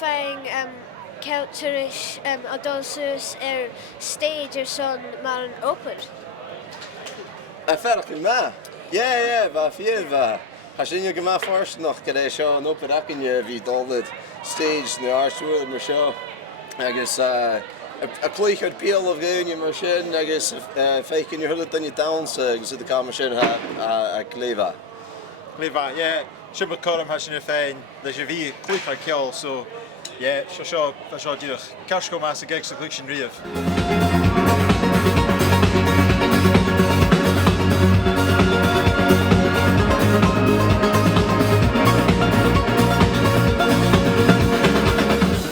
féin Celtaris adulsus stage son mar an opera. Ferach ma. Ja, va fier va. Has in je gema first nog kadé show an opera in je wie dollet stage na arsúil mar show. Agus a clíchar peel of gain mar sin agus feikin your hullet in je towns agus the camera sin a cleva. Cleva, yeah. Siwr corm has yn y ffein, leis y fi clwychar ciol, so yeah, sio dirach. Carsgo mas y gigs o glwch sy'n rhif.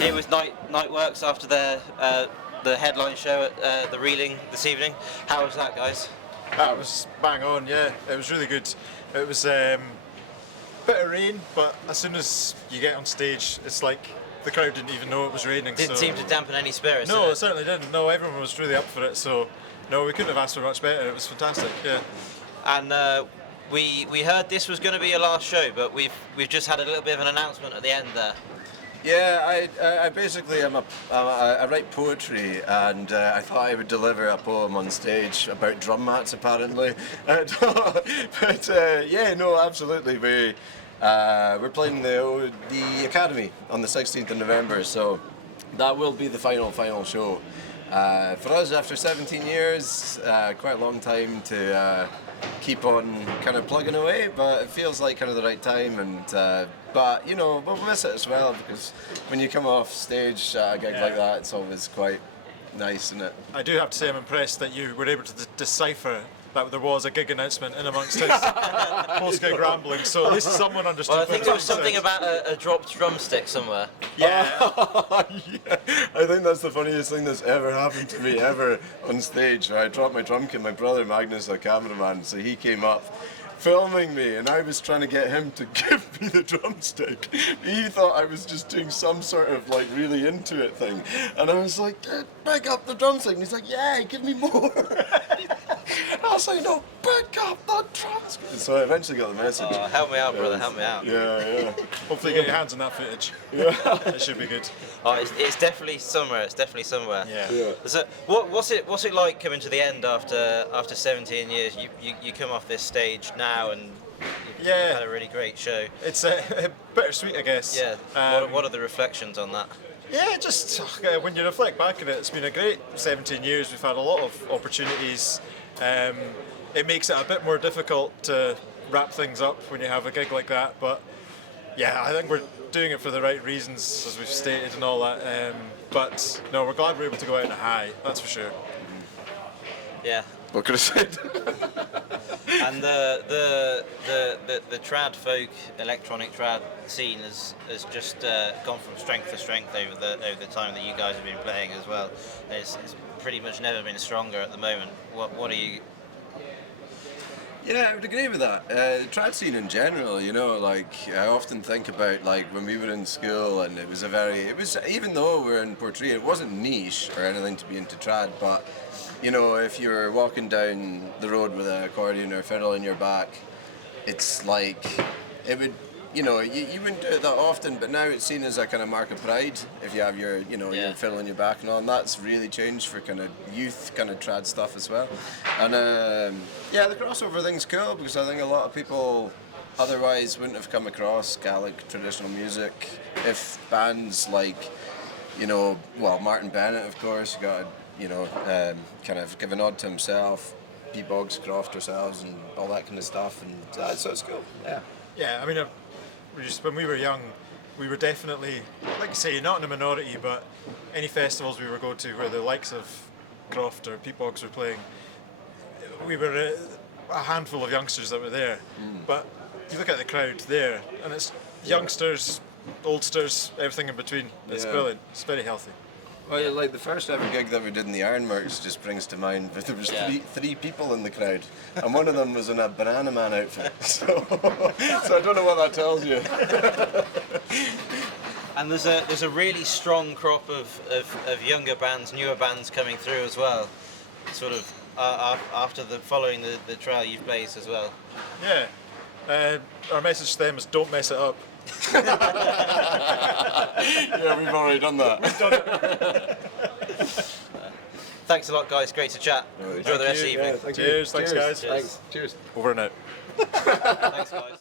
Here was Niteworks after the headline show at the Reeling this evening. How was that, guys? That was bang on, yeah. It was really good. It was bit of rain, but as soon as you get on stage, it's like the crowd didn't even know it was raining. Didn't seem to dampen any spirits. No, it certainly didn't. No, everyone was really up for it. So, no, we couldn't have asked for much better. It was fantastic. Yeah. And we heard this was going to be your last show, but we've just had a little bit of an announcement at the end there. Yeah, I basically I write poetry, and I thought I would deliver a poem on stage about drum mats apparently. But yeah, no, absolutely. We're playing the Academy on the 16th of November, so that will be the final show. For us, after 17 years, quite a long time to keep on kind of plugging away, but it feels like kind of the right time, and but you know, we'll miss it as well, because when you come off stage at a gig like that, it's always quite nice, isn't it? I do have to say I'm impressed that you were able to decipher that there was a gig announcement in amongst his post-gig rambling, so at least someone understood. Well, I think there was something about a dropped drumstick somewhere. Yeah. Yeah. I think that's the funniest thing that's ever happened to me ever on stage. I dropped my drum kit. My brother Magnus, a cameraman, so he came up filming me, and I was trying to get him to give me the drumstick. He thought I was just doing some sort of like really into it thing, and I was like, "Back up the drumstick," and he's like, "Yeah, give me more." I was like, "No, back up that drumstick." So I eventually got the message. Oh, help me out, brother, help me out. Yeah. Hopefully you get your hands on that footage. Yeah. It should be good. Oh, it's definitely somewhere. It's definitely somewhere. Yeah. So, what's it like coming to the end after 17 years? You come off this stage now and you've had a really great show. It's bittersweet, I guess. Yeah. What are the reflections on that? Yeah, just when you reflect back on it, it's been a great 17 years. We've had a lot of opportunities. It makes it a bit more difficult to wrap things up when you have a gig like that, but yeah, I think we're doing it for the right reasons, as we've stated and all that. But no, we're glad we're able to go out on a high, that's for sure. Yeah. What could I said? And the trad folk, electronic trad scene has just gone from strength to strength over the time that you guys have been playing as well. It's pretty much never been stronger at the moment. What are you? Yeah, I would agree with that. The trad scene in general, you know, like I often think about like when we were in school, and it was even though we're in Portree, it wasn't niche or anything to be into trad, but you know, if you were walking down the road with an accordion or fiddle in your back, it's like it would. You know, you wouldn't do it that often, but now it's seen as a kind of mark of pride if you have your, you know, your fiddle in your back and all, and that's really changed for kind of youth kind of trad stuff as well. And yeah, the crossover thing's cool because I think a lot of people otherwise wouldn't have come across Gaelic traditional music if bands like, you know, well, Martin Bennett, of course, got, you know, kind of give a nod to himself, P. Boggs, Croft ourselves, and all that kind of stuff, and so it's cool. Yeah. Yeah, I mean, when we were young, we were definitely, like you say, not in a minority, but any festivals we were going to where the likes of Croft or Pete Boggs were playing, we were a handful of youngsters that were there. But you look at the crowd there, and it's youngsters, oldsters, everything in between. It's brilliant. It's very healthy. Well, like the first ever gig that we did in the Ironworks just brings to mind, but there was three people in the crowd, and one of them was in a Banana Man outfit. So I don't know what that tells you. And there's a really strong crop of younger bands, newer bands coming through as well. Sort of after following the trail you've blazed as well. Yeah. Our message to them is don't mess it up. Yeah, we've already done that. Thanks a lot, guys. Great to chat. Enjoy the rest of the evening. Cheers, thanks guys. Cheers. Over and out. Thanks, guys.